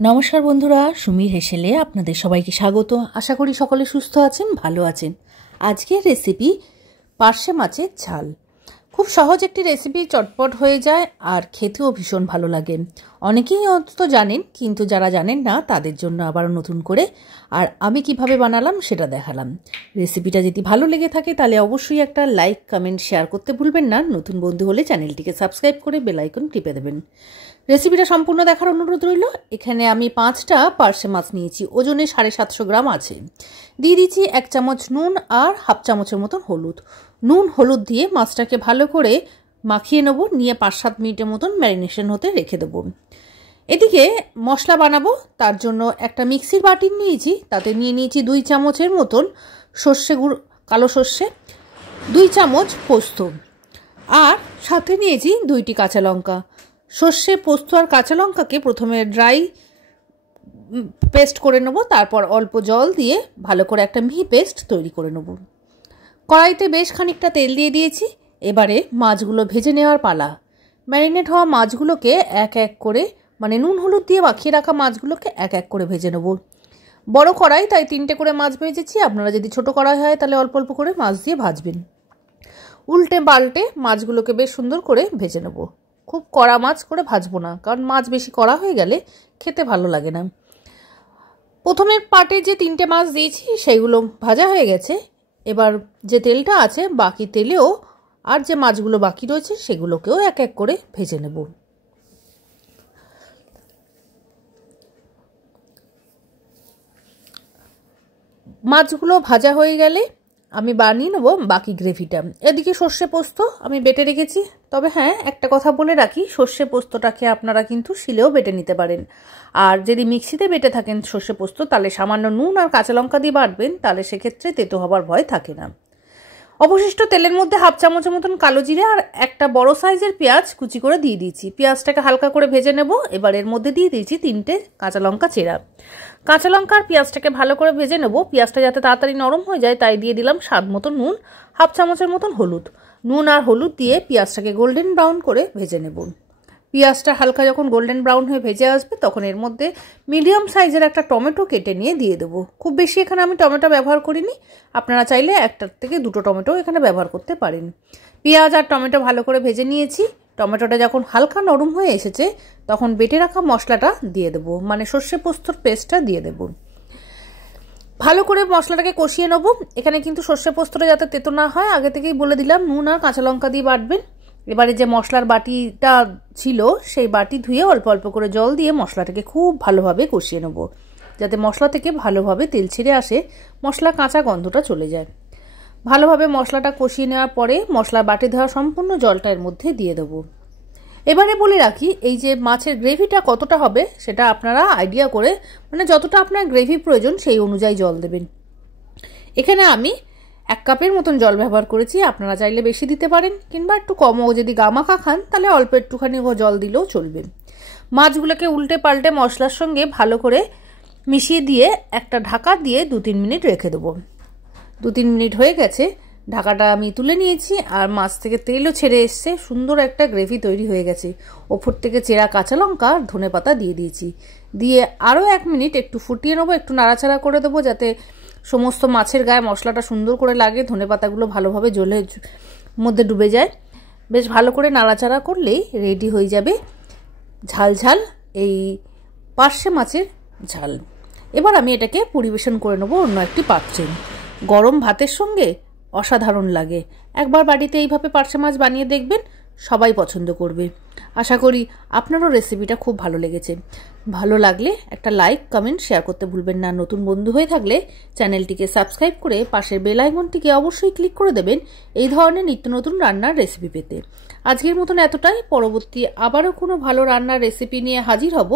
নমস্কার বন্ধুরা, সুমির হেসেলে আপনাদের সবাইকে স্বাগত। আশা করি সকলে সুস্থ আছেন, ভালো আছেন। আজকের রেসিপি পার্শে মাছের ঝাল। খুব সহজ একটি রেসিপি, চটপট হয়ে যায় আর খেতেও ভীষণ ভালো লাগে। অনেকেই অন্তত জানেন, কিন্তু যারা জানেন না তাদের জন্য আবার নতুন করে আর আমি কিভাবে বানালাম সেটা দেখালাম। রেসিপিটা যদি ভালো লেগে থাকে তাহলে অবশ্যই একটা লাইক, কমেন্ট, শেয়ার করতে ভুলবেন না। নতুন বন্ধু হলে চ্যানেলটিকে সাবস্ক্রাইব করে বেল আইকন টিপে দেবেন। রেসিপিটা সম্পূর্ণ দেখার অনুরোধ রইল। এখানে আমি 5টা পার্শে মাছ নিয়েছি, ওজনে 750 গ্রাম আছে। দিয়ে দিচ্ছি 1 চামচ নুন আর হাফ চামচের মতন হলুদ। নুন হলুদ দিয়ে মাছটাকে ভালো করে মাখিয়ে নেব, নিয়ে 5-7 মিনিটের মতন ম্যারিনেশন হতে রেখে দেবো। এদিকে মশলা বানাবো, তার জন্য একটা মিক্সির বাটি নিয়েছি, তাতে নিয়ে নিয়েছি 2 চামচের মতন সর্ষে গুঁড়ো, কালো সর্ষে, 2 চামচ পোস্ত, আর সাথে নিয়েছি 2টি কাঁচা লঙ্কা। সর্ষে, পোস্ত আর কাঁচা লঙ্কাকে প্রথমে ড্রাই পেস্ট করে নেব, তারপর অল্প জল দিয়ে ভালো করে একটা মিহি পেস্ট তৈরি করে নেব। কড়াইতে বেশ খানিকটা তেল দিয়ে দিয়েছি। এবারে মাছগুলো ভেজে নেওয়ার পালা। ম্যারিনেট হওয়া মাছগুলোকে এক এক করে, মানে নুন হলুদ দিয়ে মাখিয়ে রাখা মাছগুলোকে এক এক করে ভেজে নেব। বড় কড়াই, তাই 3টে করে মাছ ভেজেছি। আপনারা যদি ছোট কড়াই হয় তাহলে অল্প অল্প করে মাছ দিয়ে ভাজবেন। উল্টে পাল্টে মাছগুলোকে বেশ সুন্দর করে ভেজে নেব। খুব কড়া মাছ করে ভাজবো না, কারণ মাছ বেশি কড়া হয়ে গেলে খেতে ভালো লাগে না। প্রথমে পাটে যে 3টে মাছ দিয়েছি সেগুলো ভাজা হয়ে গেছে। এবার যে তেলটা আছে, বাকি তেলেও আর যে মাছগুলো বাকি রয়েছে সেগুলোকেও এক এক করে ভেজে নেব। মাছগুলো ভাজা হয়ে গেলে আমি বানিয়ে নেব বাকি গ্রেভিটা। এদিকে সর্ষে পোস্ত আমি বেটে রেখেছি। তবে হ্যাঁ, একটা কথা বলে রাখি, সর্ষে পোস্তটাকে আপনারা কিন্তু শিলেও বেটে নিতে পারেন। আর যদি মিক্সিতে বেটে থাকেন সর্ষে পোস্ত, তাহলে সামান্য নুন আর কাঁচা লঙ্কা দিয়ে বাটবেন, তাহলে সেক্ষেত্রে তেতো হবার ভয় থাকে না। অবশিষ্ট তেলের মধ্যে হাফ চামচের মতন কালো জিরে আর একটা বড় সাইজের পেঁয়াজ কুচি করে দিয়ে দিয়েছি। পেঁয়াজটাকে হালকা করে ভেজে নেব। এবার এর মধ্যে দিয়ে দিয়েছি 3টে কাঁচা লঙ্কা চেরা। কাঁচা লঙ্কা আর পেঁয়াজটাকে ভালো করে ভেজে নেব। পেঁয়াজটা যাতে তাড়াতাড়ি নরম হয়ে যায় তাই দিয়ে দিলাম স্বাদ মতো নুন, হাফ চামচের মতন হলুদ। নুন আর হলুদ দিয়ে পেঁয়াজটাকে গোল্ডেন ব্রাউন করে ভেজে নেব। পেঁয়াজটা হালকা যখন গোল্ডেন ব্রাউন হয়ে ভেজে আসবে, তখন এর মধ্যে মিডিয়াম সাইজের একটা টমেটো কেটে নিয়ে দিয়ে দেবো। খুব বেশি এখানে আমি টমেটো ব্যবহার করিনি, আপনারা চাইলে 1 থেকে 2টো টমেটো এখানে ব্যবহার করতে পারেন। পেঁয়াজ আর টমেটো ভালো করে ভেজে নিয়েছি। টমেটোটা যখন হালকা নরম হয়ে এসেছে, তখন বেটে রাখা মশলাটা দিয়ে দেবো, মানে সর্ষে পোস্তর পেস্টটা দিয়ে দেবো। ভালো করে মশলাটাকে কষিয়ে নেবো। এখানে কিন্তু সর্ষে পোস্তটা যাতে তেতো না হয় আগে থেকেই বলে দিলাম। নুন আর কাঁচা লঙ্কা দিয়ে বাটবেন। এবারে যে মশলার বাটিটা ছিল সেই বাটি ধুয়ে অল্প অল্প করে জল দিয়ে মশলাটাকে খুব ভালোভাবে কষিয়ে নেব, যাতে মশলা থেকে ভালোভাবে তেল ছেড়ে আসে, মশলা কাঁচা গন্ধটা চলে যায়। ভালোভাবে মশলাটা কষিয়ে নেওয়ার পরে মশলার বাটি ধোয়া সম্পূর্ণ জলটা এর মধ্যে দিয়ে দেবো। এবারে বলে রাখি, এই যে মাছের গ্রেভিটা কতটা হবে সেটা আপনারা আইডিয়া করে, মানে যতটা আপনার গ্রেভি প্রয়োজন সেই অনুযায়ী জল দেবেন। এখানে আমি 1 কাপের মতন জল ব্যবহার করেছি। আপনারা চাইলে বেশি দিতে পারেন, কিংবা একটু কমও, যদি গামাখা খান তাহলে অল্প একটুখানি জল দিলেও চলবে। মাছগুলোকে উল্টে পাল্টে মশলার সঙ্গে ভালো করে মিশিয়ে দিয়ে একটা ঢাকা দিয়ে 2-3 মিনিট রেখে দেবো। 2-3 মিনিট হয়ে গেছে, ঢাকাটা আমি তুলে নিয়েছি আর মাছ থেকে তেলও ছেড়ে এসছে, সুন্দর একটা গ্রেভি তৈরি হয়ে গেছে। ওপর থেকে চেরা কাঁচা লঙ্কা আর ধনেপাতা দিয়ে দিয়েছি। দিয়ে আরও 1 মিনিট একটু ফুটিয়ে নেবো, একটু নাড়াচাড়া করে দেবো যাতে সমস্ত মাছের গায়ে মশলাটা সুন্দর করে লাগে, ধনেপাতাগুলো ভালোভাবে জলের মধ্যে ডুবে যায়। বেশ ভালো করে নাড়াচাড়া করলেই রেডি হয়ে যাবে ঝাল ঝাল এই পার্শে মাছের ঝাল। এবার আমি এটাকে পরিবেশন করে নেবো অন্য একটি পাত্রে। গরম ভাতের সঙ্গে অসাধারণ লাগে। একবার বাড়িতে এইভাবে পার্শে মাছ বানিয়ে দেখবেন, সবাই পছন্দ করবে। আশা করি আপনারও রেসিপিটা খুব ভালো লেগেছে। ভালো লাগলে একটা লাইক, কমেন্ট, শেয়ার করতে ভুলবেন না। নতুন বন্ধু হয়ে থাকলে চ্যানেলটিকে সাবস্ক্রাইব করে পাশের বেল আইকনটিকে অবশ্যই ক্লিক করে দেবেন এই ধরনের নিত্য নতুন রান্নার রেসিপি পেতে। আজকের মতন এতটাই। পরবর্তী আবারও কোনো ভালো রান্নার রেসিপি নিয়ে হাজির হব।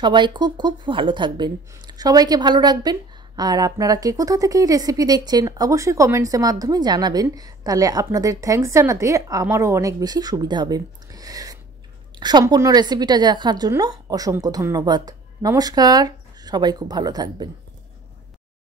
সবাই খুব খুব ভালো থাকবেন, সবাইকে ভালো রাখবেন। আর আপনারা কে কোথা থেকে এই রেসিপি দেখছেন অবশ্যই কমেন্টসের মাধ্যমে জানাবেন, তাহলে আপনাদের থ্যাঙ্কস জানাতে আমারও অনেক বেশি সুবিধা হবে। সম্পূর্ণ রেসিপিটা দেখার জন্য অসংখ্য ধন্যবাদ। নমস্কার, সবাই খুব ভালো থাকবেন।